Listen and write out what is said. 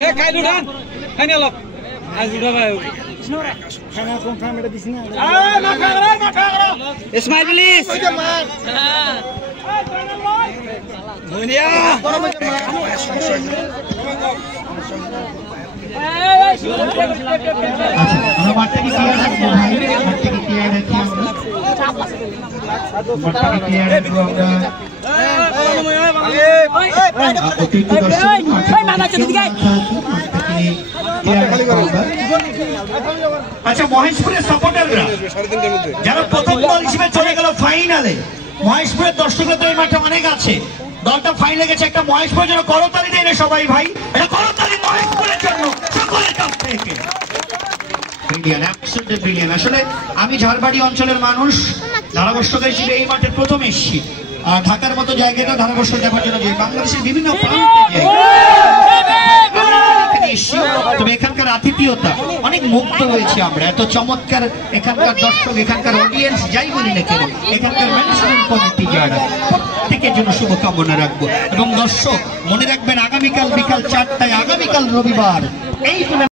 খাই উঠান খাই নিয়ে অলপ আজ উঠা ভাই খানা কোন খানা দিছ না ইসমাইল প্লিজ মুনিয়া আমরা মাঠটাকে ক্লিয়ার রাখবো ভাই মাঠটাকে ক্লিয়ার রাখি মাঠটাকে ক্লিয়ার রাখবো আমরা অতিরিক্ত দর্শক আচ্ছা মহেশপুরের সাপোর্টাররা যারা প্রথম দল হিসেবে চলে গেল ফাইনালে মহেশপুরের দর্শকরা তো এই মাঠে অনেক আছে দলটা ফাইনালে গেছে একটা মহেশপুরের জন্য করতালি দেয় না সবাই ভাই এটা করতালি মহেশপুরের জন্য সকলের কাছ থেকে আসলে আমি ঝালবাড়ি অঞ্চলের মানুষ ধারাবর্ষক হিসেবে এই মাঠের প্রথম এসেছি আর ঢাকার মতো জায়গাটা ধারাবর্ষক দেখার জন্য যে বাংলাদেশের বিভিন্ন প্রান্তে তবে এখানকার আতিথেয়তা অনেক মুগ্ধ হয়েছে আমরা এত চমৎকার এখানকার দর্শক এখানকার অডিয়েন্স যাই বলি না কেন এখানকার ম্যানেজমেন্ট কমিটি যারা প্রত্যেকের জন্য শুভকামনা রাখবো এবং দর্শক মনে রাখবেন আগামীকাল বিকাল 4টায় আগামীকাল রবিবার এই